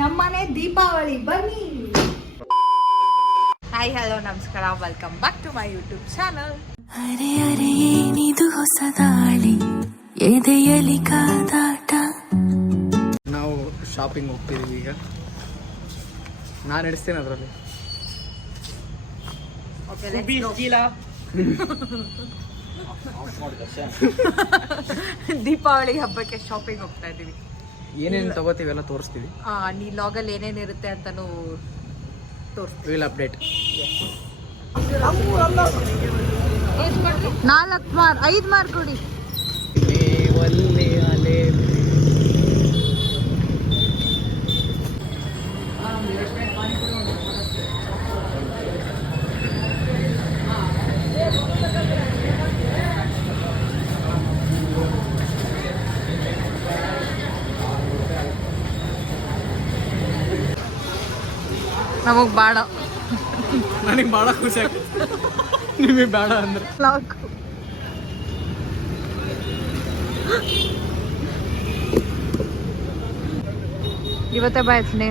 ನಮ್ಮನೆ ದೀಪಾವಳಿ ಬನ್ನಿ. Hi hello ನಮಸ್ಕಾರ. Welcome back to my YouTube channel ಅರೆ ಅರೆ ಏನಿದು ಹೊಸ ದಾಳಿ? ಎದೆಯಲಿ ಕಾದಾಟ? ನಾವು ಶಾಪಿಂಗ್ ಹೋಗ್ತಿದ್ದೀವಿ ಈಗ. ನಾನು ನಡೆಸ್ತೇನೆ ಅದರಲ್ಲಿ. ದೀಪಾವಳಿ ಹಬ್ಬಕ್ಕೆ ಶಾಪಿಂಗ್ ಹೋಗ್ತಾ ಇದೀವಿ. ಏನೇನು ತಗೋತೀವಿ ಎಲ್ಲ ತೋರಿಸ್ತೀವಿ. ಆ, ನೀ ಲಾಗಲ್ಲಿ ಏನೇನಿರುತ್ತೆ ಅಂತಾನೂ ತೋರಿಸ್ತೀವಿ. ವಿಲ್ ಅಪ್ಡೇಟ್ ನಾಲ್ಕು ಮಾರ್ ಐದು ಮಾರ್ ಕೊಡಿ ಒಲ್ಲೆ ಅಲೆ ನಮಗ್ ಬೇಡ ನನಗೆ ಭಾಳ ಖುಷಿ ಆಗ್ತದೆ ನಿಮಗೆ ಬೇಡ ಅಂದ್ರೆ. ಲಾಕ್ ಇವತ್ತೇ ಬಾಯ್ಸ್ನೆ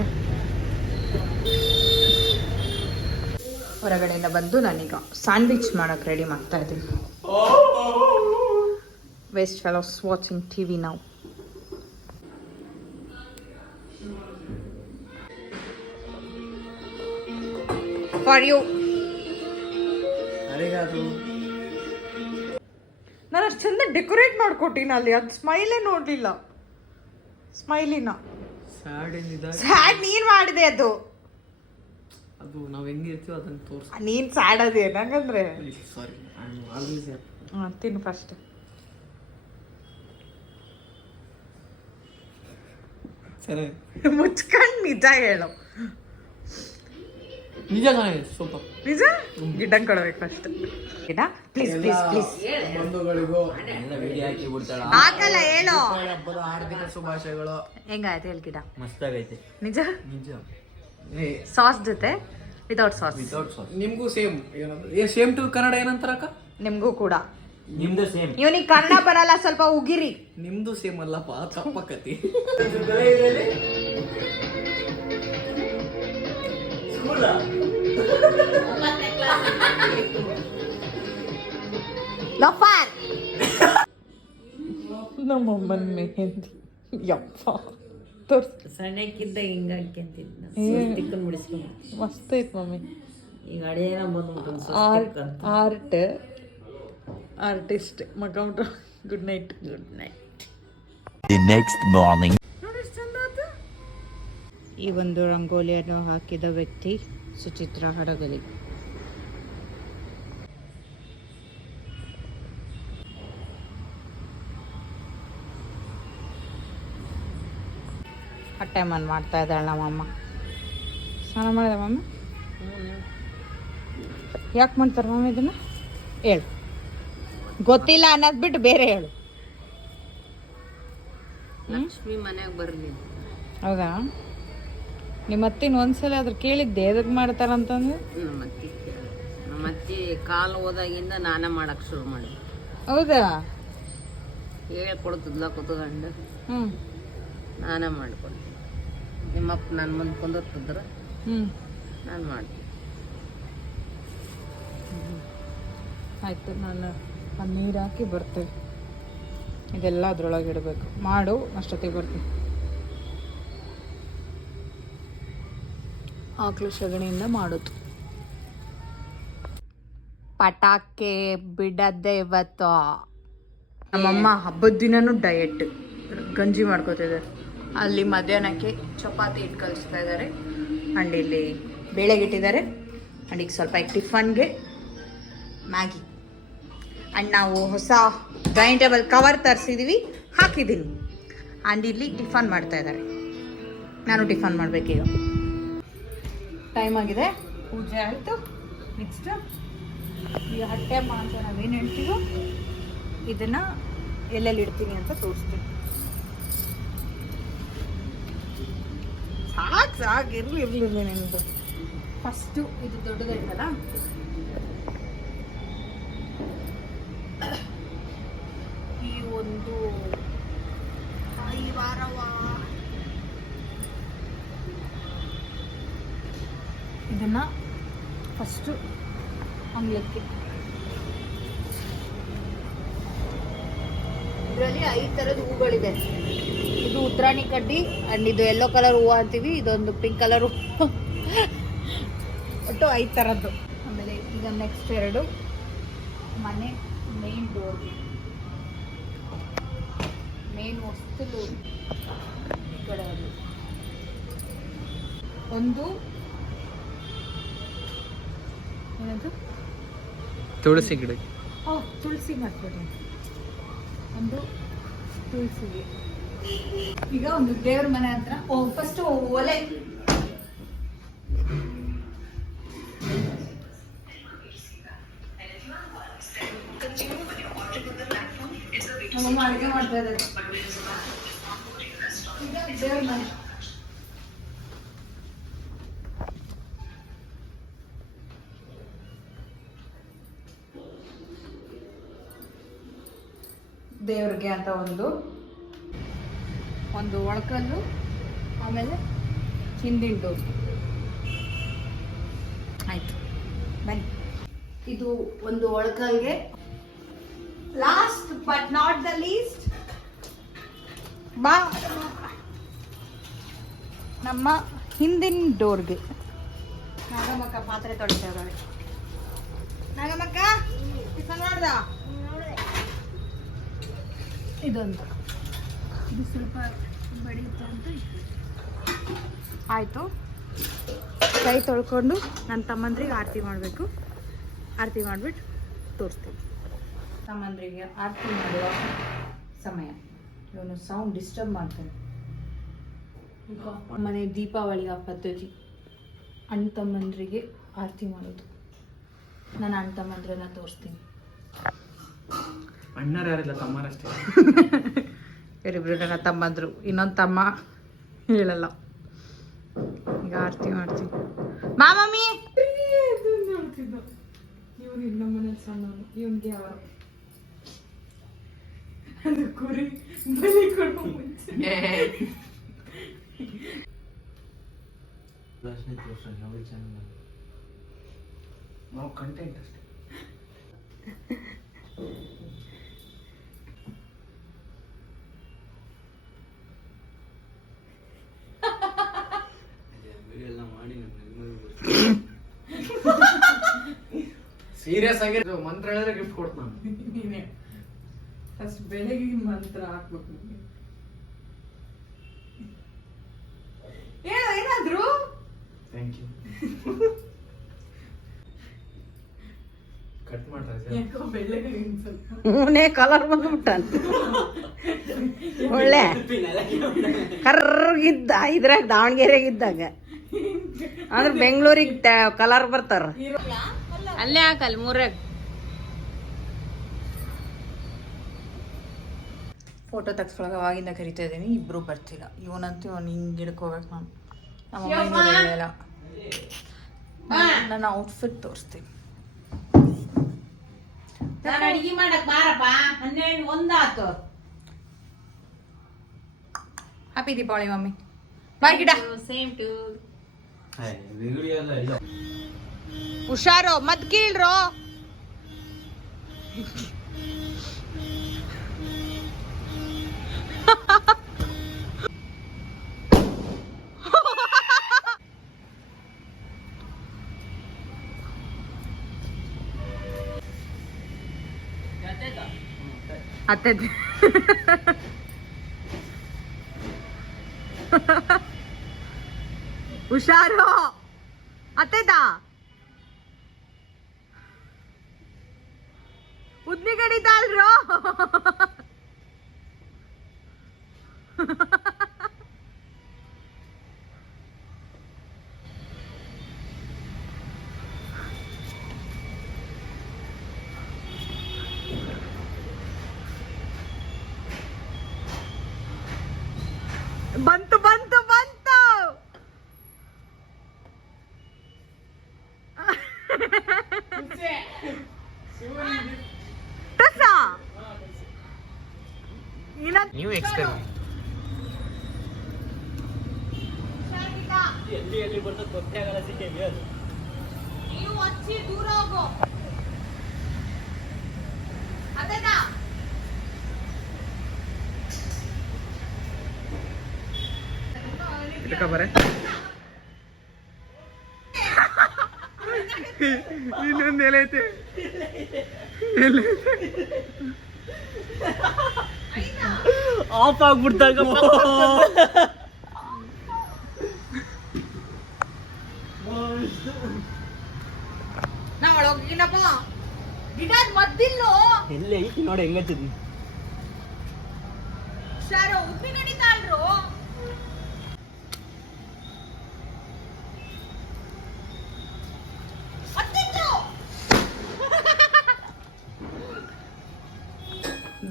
ಹೊರಗಡೆಯಿಂದ ಬಂದು ನಾನೀಗ ಸ್ಯಾಂಡ್ವಿಚ್ ಮಾಡೋಕೆ ರೆಡಿ ಮಾಡ್ತಾ ಇದ್ದೀನಿ. ವೆಸ್ಟ್ ಫೆಲೋಸ್ ವಾಚಿಂಗ್ ಟಿವಿ ನಾವು ಫಾರ್ ಯು ನಾನು ಅಷ್ಟು ಚಂದ ಡೆಕೋರೇಟ್ ಮಾಡ್ಕೊಟ್ಟಿನ ಅಲ್ಲಿ ಅದು ಸ್ಮೈಲೇ ನೋಡ್ಲಿಲ್ಲ. ಸ್ಮೈಲಿನ ಸ್ಯಾಡ್ ನೀನ್ ಮಾಡಿದೆ ಅದು. ಅದು ನಾವು ಹೆಂಗಿರ್ತೀವಿ ಅದನ್ನು ತೋರಿಸ್. ನೀನ್ ಸ್ಯಾಡ್ ಅದೇ ನಂಗಂದ್ರೆ ಸಾರಿ ಆಲ್ವೇಸ್ ಹಾ ತಿನ್ನು ಫಸ್ಟ್ ಸರಿ. ಮುಚ್ಕಂಡ್ ನಿಜ ಹೇಳು. ನಿಜ ಚೆನ್ನಾಗಿದೆ ಸೂಪರ್ ನಿಜ? ಗಿಡ್ಡಂಗ್ ಕೊಡ್ಬೇಕು ಫಸ್ಟ್ ಗಿಡ ಪ್ಲೀಸ್ ಪ್ಲೀಸ್ ಪ್ಲೀಸ್ ಬಂಧುಗಳಿಗೂ ಹಾಕಲ್ಲ ಹೇಳು. ಹಬ್ಬದ ಹಾರ್ದಿಕ ಶುಭಾಶಯಗಳು. ಹೆಂಗಾಯ್ತು ಹೇಳಿ ಗಿಡ ಮಸ್ತಾಗೈತೆ. ನಿಜ? ನಿಜ. ಸಾಸ್ ಜೊತೆ? ವಿತೌಟ್ ಸಾಸ್ ವಿತೌಟ್ ಸಾಸ್ ನಿಮಗೂ ಸೇಮ್ ಏನಂದ್ರೆ? ಏ ಸೇಮ್ ಟು ಕನ್ನಡ ಏನಂತರಕ ನಿಮ್ಗೂ ಕೂಡ. ನಿಮ್ದು ಸೇಮ್ ಇವನಿಗೆ ಕನ್ನಡ ಬರಲ್ಲ ಸ್ವಲ್ಪ ಉಗಿರಿ. ನಿಮ್ದು ಸೇಮ್ ಅಲ್ಲಪ್ಪ ತಪ್ಪಕತಿ. ಲಫಾನ್ ನಮ್ಮಮ್ಮನ ಮೆಹಂದಿ ಯಪ್ಪ ತೋರ್ಸ್ ಸಣ್ಣಕ್ಕಿದ್ದ ಹಿಂಗ ಹಾಕ್ಯಂತಿದ್ನ ತಿಕ್ಕನ್ ಮುಡಿಸ್ಕೊಂಡು ಮಸ್ತ್ ಐತ್ ಮಮ್ಮಿ ಈಗ ಅಡಿಯೇನ ಬಂದ್ಬಿಟ್ಟು art art artist ಮಕೌಂಟ್ good night good night the next morning ಈ ಒಂದು ರಂಗೋಲಿಯನ್ನು ಹಾಕಿದ ವ್ಯಕ್ತಿ ಸುಚಿತ್ರ ಹಡಗಲಿ. ಮನ್ ಮಾಡ್ತಾ ಇದ್ದಾಳೆ ನಮ್ಮಮ್ಮ. ಸ್ನಾನ ಮಾಡಿದೆ ಮಮ್ಮ ಯಾಕೆ ಮಾಡ್ತಾರೆ ಮಮ್ಮ ಇದನ್ನ? ಹೇಳು. ಗೊತ್ತಿಲ್ಲ ಅನ್ನೋದು ಬಿಟ್ಟು ಬೇರೆ ಹೇಳು. ಲಕ್ಷ್ಮಿ ಮನ್ಯಾಗ ಬರ್ಲಿ. ಹೌದಾ? ನಿಮ್ಮ ಅತ್ತಿನ ಒಂದ್ಸಲ ಅದ್ರ ಕೇಳಿದ್ದೆ ಎದಕ್ಕೆ ಮಾಡ್ತಾರಂತಂದ್ರೆ ನಮ್ಮ ಅತ್ತಿ. ನಮ್ಮ ಅತ್ತಿ ಕಾಲು ಹೋದಾಗಿಂದ ನಾನ ಮಾಡಕ್ ಶುರು ಮಾಡಿ ಹೌದಾ? ಹೇಳ್ಕೊಡ್ತಿದ್ಲ ಕುತ್ಕೊಂಡು. ಹ್ಞೂ ನಾನ ಮಾಡ್ಕೊಡ್ತೀನಿ ನಿಮ್ಮಪ್ಪ ನನ್ನ ಮುಂದೆ ಕುಂದ್ರೆ ಹ್ಞೂ ನಾನು ಮಾಡ್ತೀನಿ. ಆಯ್ತು ನಾನು ಆ ನೀರು ಹಾಕಿ ಬರ್ತೇವೆ ಇದೆಲ್ಲ ಅದ್ರೊಳಗೆ ಇಡಬೇಕು. ಮಾಡು ಅಷ್ಟೊತ್ತಿಗೆ ಬರ್ತೀನಿ. ಆಕಳು ಸಗಣಿಯಿಂದ ಮಾಡೋದು. ಪಟಾಕೆ ಬಿಡದ್ದೆ ಇವತ್ತು. ನಮ್ಮಮ್ಮ ಹಬ್ಬದ ದಿನನೂ ಡಯಟ್ ಗಂಜಿ ಮಾಡ್ಕೋತಿದ್ದಾರೆ ಅಲ್ಲಿ ಮಧ್ಯಾಹ್ನಕ್ಕೆ ಚಪಾತಿ ಇಟ್ಟು ಕಲಿಸ್ತಾ ಇದ್ದಾರೆ. ಆ್ಯಂಡ್ ಇಲ್ಲಿ ಬೇಳೆಗೆ ಇಟ್ಟಿದ್ದಾರೆ. ಆ್ಯಂಡ್ ಈಗ ಸ್ವಲ್ಪ ಈಗ ಟಿಫನ್ಗೆ ಮ್ಯಾಗಿ. ಆ್ಯಂಡ್ ನಾವು ಹೊಸ ಡೈನಿಂಗ್ ಟೇಬಲ್ ಕವರ್ ತರಿಸಿದ್ದೀವಿ ಹಾಕಿದ್ದೀನಿ ಆ್ಯಂಡ್ ಇಲ್ಲಿ ಟಿಫನ್ ಮಾಡ್ತಾ ಇದ್ದಾರೆ. ನಾನು ಟಿಫನ್ ಮಾಡಬೇಕೀಗ ಟೈಮ್ ಆಗಿದೆ. ಪೂಜೆ ಆಯಿತು. ನೆಕ್ಸ್ಟ್ ಈ ಹಟ್ಟೆ ಮಾಂಸ ನಾವೇನು ಹೇಳ್ತೀವೋ, ಇದನ್ನು ಎಲ್ಲೆಲ್ಲಿ ಇಡ್ತೀನಿ ಅಂತ ತೋರಿಸ್ತೀನಿ. ಸಾಕು ಸಾಕು ಇರಲಿ ಇರಲಿ ನಿಮ್ಮದು ಫಸ್ಟು ಇದು ದೊಡ್ಡದೈತಲ್ಲ ಈ ಒಂದು ಈ ವಾರವ ಇದನ್ನು ಫಸ್ಟು ಅಂಗ್ಲಕ್ಕೆ ಇದರಲ್ಲಿ ಐದು ಥರದ ಹೂಗಳಿದೆ. ಇದು ಉತ್ತರಾಣಿ ಕಡ್ಡಿ ಆ್ಯಂಡ್ ಇದು ಯೆಲ್ಲೋ ಕಲರ್ ಹೂವು ಅಂತೀವಿ. ಇದೊಂದು ಪಿಂಕ್ ಕಲರ್ ಹೂವು ಒಟ್ಟು ಐದು ಥರದ್ದು ಆಮೇಲೆ ಈಗ ನೆಕ್ಸ್ಟ್ ಎರಡು. ಮನೆ ಮೇನ್ ಡೋರ್ ಮೇನ್ ಹೊಸ್ತಲು ಈ ಕಡೆ ಒಂದು. ಏನದು? ತುಳಸಿ ಗಿಡ. ಓ ತುಳಸಿ ಮಾಡ್ಬೋದು ಒಂದು ತುಳಸಿಗೆ. ಈಗ ಒಂದು ದೇವ್ರ ಮನೆ ಹತ್ರ ಫಸ್ಟ್ ಒಲೆ. ನಮ್ಮಮ್ಮ ಅಡುಗೆ ಮಾಡ್ತಾ ಇದ್ದಾರೆ. ದೇವ್ರ ಮನೆ. ದೇವ್ರಿಗೆ ಅಂತ ಒಂದು ಒಂದು ಒಳಕಲ್ಲು ಆಮೇಲೆ ಹಿಂದಿನ ಡೋಸ್ ಆಯ್ತು. ಬನ್ನಿ. ಇದು ಒಂದು ಒಳಕಲ್ಗೆ. Last but not the least ಬಾ. ನಮ್ಮ ಹಿಂದಿನ ಡೋರ್ಗೆ. ನಾಗಮ್ಮಕ್ಕ ಪಾತ್ರೆ ತೊಳಿತಾ ಇದ್ದಾಳೆ ನಾಗಮ್ಮಕ್ಕ ಟಿಫನ್ ಮಾಡ್ದ? ಇದೊಂದು. ಇದು ಸ್ವಲ್ಪ ಬಡಿಯುತ್ತೆ ಅಂತ ಆಯಿತು. ಕೈ ತೊಳ್ಕೊಂಡು ನನ್ನ ತಮ್ಮಂದ್ರಿಗೆ ಆರತಿ ಮಾಡಬೇಕು. ಆರತಿ ಮಾಡಿಬಿಟ್ಟು ತೋರಿಸ್ತೀನಿ. ತಮ್ಮಂದ್ರಿಗೆ ಆರತಿ ಮಾಡುವ ಸಮಯ. ಇವನು ಸೌಂಡ್ ಡಿಸ್ಟರ್ಬ್ ಮಾಡ್ತಾನೆ. ಈಗ ಮನೆ ದೀಪಾವಳಿ ಆ ಪದ್ಧತಿ. ಅಣ್ಣ ತಮ್ಮಂದ್ರಿಗೆ ಆರತಿ ಮಾಡೋದು. ನಾನು ಅಣ್ಣ ತಮ್ಮಂದ್ರನ್ನ ತೋರಿಸ್ತೀನಿ. ಅಣ್ಣರು ಯಾರಿಲ್ಲ ತಮ್ಮರಷ್ಟೇ ಇವರಿಬ್ರು ನನ್ನ ತಮ್ಮಂದರು. ಇನ್ನೊಂದು ತಮ್ಮ ಹೇಳಲ್ಲ. ಈಗ ಆರ್ತಿ ಮಾಡ್ತೀನಿ. ಮಾ ಮಮ್ಮಿ! ಇವನು ಕುರಿ ಬಲಿ ಕಂಟೆಂಟ್ ಅಷ್ಟೇ. ಸೀರಿಯಸ್ ಆಗಿ ಮಂತ್ರ ಹೇಳಿದ್ರೆ ಗಿಫ್ಟ್ ಕೊಡ್ತಾನೆ ನೀನೇ. ಫಸ್ಟ್ ಬೆಳಗ್ಗೆ ಮಂತ್ರ ಹಾಕ್ಬೇಕು ಹೇಳು ಏನಾದ್ರು? ಥ್ಯಾಂಕ್ ಯು ಕಟ್ ಮಾಡ್ತಾರೆ ಕಲರ್ ಬಂದ್ಬಿಟ್ಟಾನ. ಒಳ್ಳೆ. ಕರ್ರಗಿದ್ದ ಇದ್ರಾಗ ದಾವಣಗೆರೆಗಿದ್ದಾಗ ಅಂದ್ರೆ ಬೆಂಗಳೂರಿಗೆ ಕಲರ್ ಬರ್ತಾರ ಅಲ್ಲೇ ಹಾಕಲ್ ಮೂರಾಗ ಫೋಟೋ ತೆಗ್ಸ್ಕೊಳಕ್ಕೆ ಅವಾಗಿಂದ ಕರಿತಾ ಇದ್ದೀನಿ ಇಬ್ರು ಬರ್ತಿಲ್ಲ. ಇವನಂತೂ ಇವನು ಹಿಂಗೆ ಹಿಡ್ಕೋಬೇಕು ನಾನು. ನಮ್ಮ ಹೇಳಿಲ್ಲ. ನನ್ನ ಔಟ್ಫಿಟ್ ತೋರಿಸ್ತೀನಿ. ನಾನು ಅಡಿಗೆ ಮಾಡಕ್ ಬಾರಪ್ಪ. ಹನ್ನೆರಡು ಒಂದಾತು ಹ್ಯಾಪಿ ದೀಪಾವಳಿ ಮಮ್ಮಿ. ಬಾಯ್ ಗಿಡ. ಸೇಮ್ ಟು ಹುಷಾರು ಮತ್ ಕೀಳ್ರೋ? ಅತ್ತೆ ಹುಷಾರು. ಅತ್ತೆದಾ? ಉದ್ನಿ ಗಡಿತಾಳ್ರು ಬಂತು ಬಂತು ಬಂತು ಇದಕ್ಕ ಬರೇ. ಇನ್ನೊಂದು ಐತೆ. ಆಫ್ ಆಗ್ಬಿಡ್ತಾಗ. ನಾ ಒಳಗಿನಪ್ಪ ಗಿಡದ ಮದ್ದಿಲ್ಲೋ. ಎಲ್ಲ ಐತಿ ನೋಡಿ ಹೆಂಗತ್ತಿದ್ ಶಾರೋ ಉಪ್ಪಿ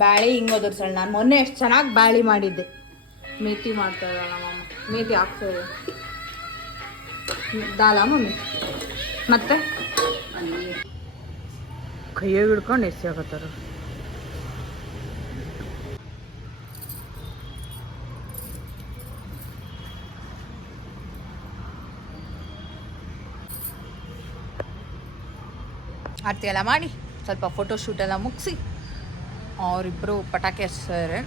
ಬ್ಯಾಳಿ ಹಿಂಗೆ ಒದರ್ಸಳ ನಾನು ಮೊನ್ನೆ ಎಷ್ಟು ಚೆನ್ನಾಗಿ ಬ್ಯಾಳಿ ಮಾಡಿದ್ದೆ. ಮೇತಿ ಮಾಡ್ತಾ ಇದ್ದಾಳ ನಮ್ಮಮ್ಮ ಮೇತಿ ಹಾಕ್ತಾರೆ ದಾಲ ಮಮ್ಮಿ. ಮತ್ತೆ? ಕೈಯಾಗ ಹಿಡ್ಕೊಂಡು ಎಸಿ ಆಗತ್ತಾರ. ಆರತಿ ಎಲ್ಲ ಮಾಡಿ. ಸ್ವಲ್ಪ ಫೋಟೋ ಶೂಟ್ ಎಲ್ಲ ಮುಗಿಸಿ. ಅವರಿಬ್ಬರು ಪಟಾಕಿ ಹಚ್ತಾರೆ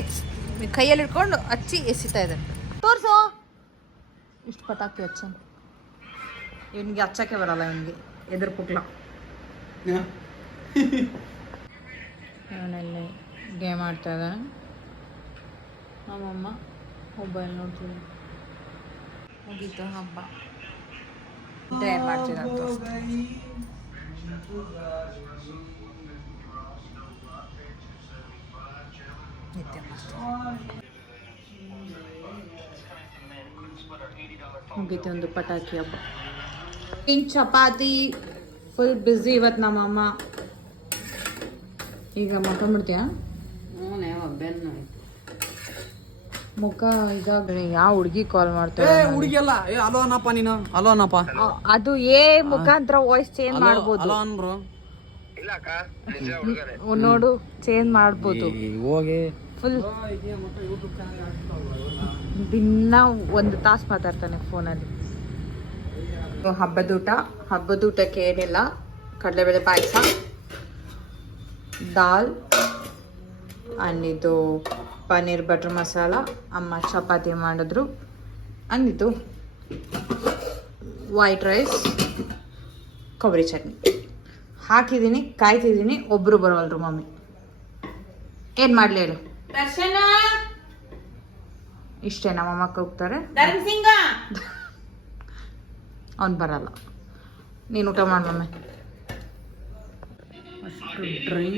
ಎಚ್ ಕೈಯಲ್ಲಿ ಹಿಡ್ಕೊಂಡು ಹಚ್ಚಿ ಎಸಿತಾ ಇದ್ದಾರೆ. ತೋರ್ಸು. ಇಷ್ಟು ಪಟಾಕಿ ಹಚ್ಚ. ಇವನಿಗೆ ಹಚ್ಚಕ್ಕೆ ಬರಲ್ಲ ಇವನಿಗೆ ಎದುರು ಪುಕ್ಲ ಇವನಲ್ಲಿ ಗೇಮ್ ಆಡ್ತಾ ಇದ್ದಾನೆ ನಮ್ಮಮ್ಮ ಮೊಬೈಲ್ ನೋಡ್ತೀವಿ ಮುಗೀತು ಹಬ್ಬ. ಡ್ರೈವ್ ಮಾಡ್ತೀರ ತೋರ್ಸ್ತೀನಿ. ಮಾಡ್ತೀನಿ. ಮುಗೀತು ಒಂದು ಪಟಾಕಿ ಹಬ್ಬ. ಇನ್ ಚಪಾತಿ ಫುಲ್ ಬ್ಯುಸಿ ಇವತ್ತು ನಮ್ಮಮ್ಮ. ಈಗ ಆಯ್ತು. ಮುಖ ಇದಾಗ ಯಾವ ಹುಡುಗಿ ಕಾಲ್ ಮಾಡ್ತಾರೆ ಹುಡುಗಿ ಅಲ್ಲ. ಏ ಅಲೋ ಅನ್ನಪ್ಪ ನೀನು? ಅಲೋ ಅನ್ನಪ್ಪ ಅದು ಏ ಮುಖಾಂತರ ವಾಯ್ಸ್ ಚೇಂಜ್ ಮಾಡ್ಬೋದು. ಅಲೋ ಅನ್ಬ್ರು ನೋಡು ಚೇಂಜ್ ಮಾಡ್ಬೋದು. ಹೋಗಿ. ಫುಲ್ ದಿನ ಒಂದು ತಾಸು ಮಾತಾಡ್ತಾನೆ ಫೋನಲ್ಲಿ. ಹಬ್ಬದೂಟ ಹಬ್ಬದೂಟಕ್ಕೆ ಏನಿಲ್ಲ. ಕಡಲೆಬೇಳೆ ಪಾಯಸ, ದಾಲ್ ಅನ್ನಿದ್ದು ಪನ್ನೀರ್ ಬಟರ್ ಮಸಾಲ, ಅಮ್ಮ ಚಪಾತಿ ಮಾಡಿದ್ರು. ಅಂದಿದ್ದು ವೈಟ್ ರೈಸ್ ಕೊಬ್ಬರಿ ಚಟ್ನಿ. ಹಾಕಿದ್ದೀನಿ, ಕಾಯ್ತಿದ್ದೀನಿ. ಒಬ್ಬರು ಬರೋಲ್ರು ಮಮ್ಮಿ. ಏನು ಮಾಡಲಿ ಹೇಳು? ಇಷ್ಟೇ ನಮ್ಮ ಮಕ್ಕಳು ಹೋಗ್ತಾರೆ. ಅವ್ನು ಬರಲ್ಲ. ನೀನು ಊಟ ಮಾಡಿ ಮಮ್ಮಿ. ಅಷ್ಟು ಡ್ರೈ.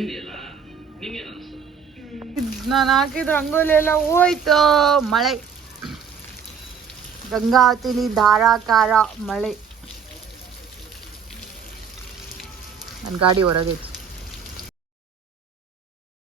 ನಾನು ಹಾಕಿದ ರಂಗೋಲಿ ಎಲ್ಲ ಹೋಯ್ತು. ಮಳೆ. ಗಂಗಾವತಿಲಿ ಧಾರಾಕಾರ ಮಳೆ. ನನ್ನ ಗಾಡಿ ಹೊರಗೈತಿ.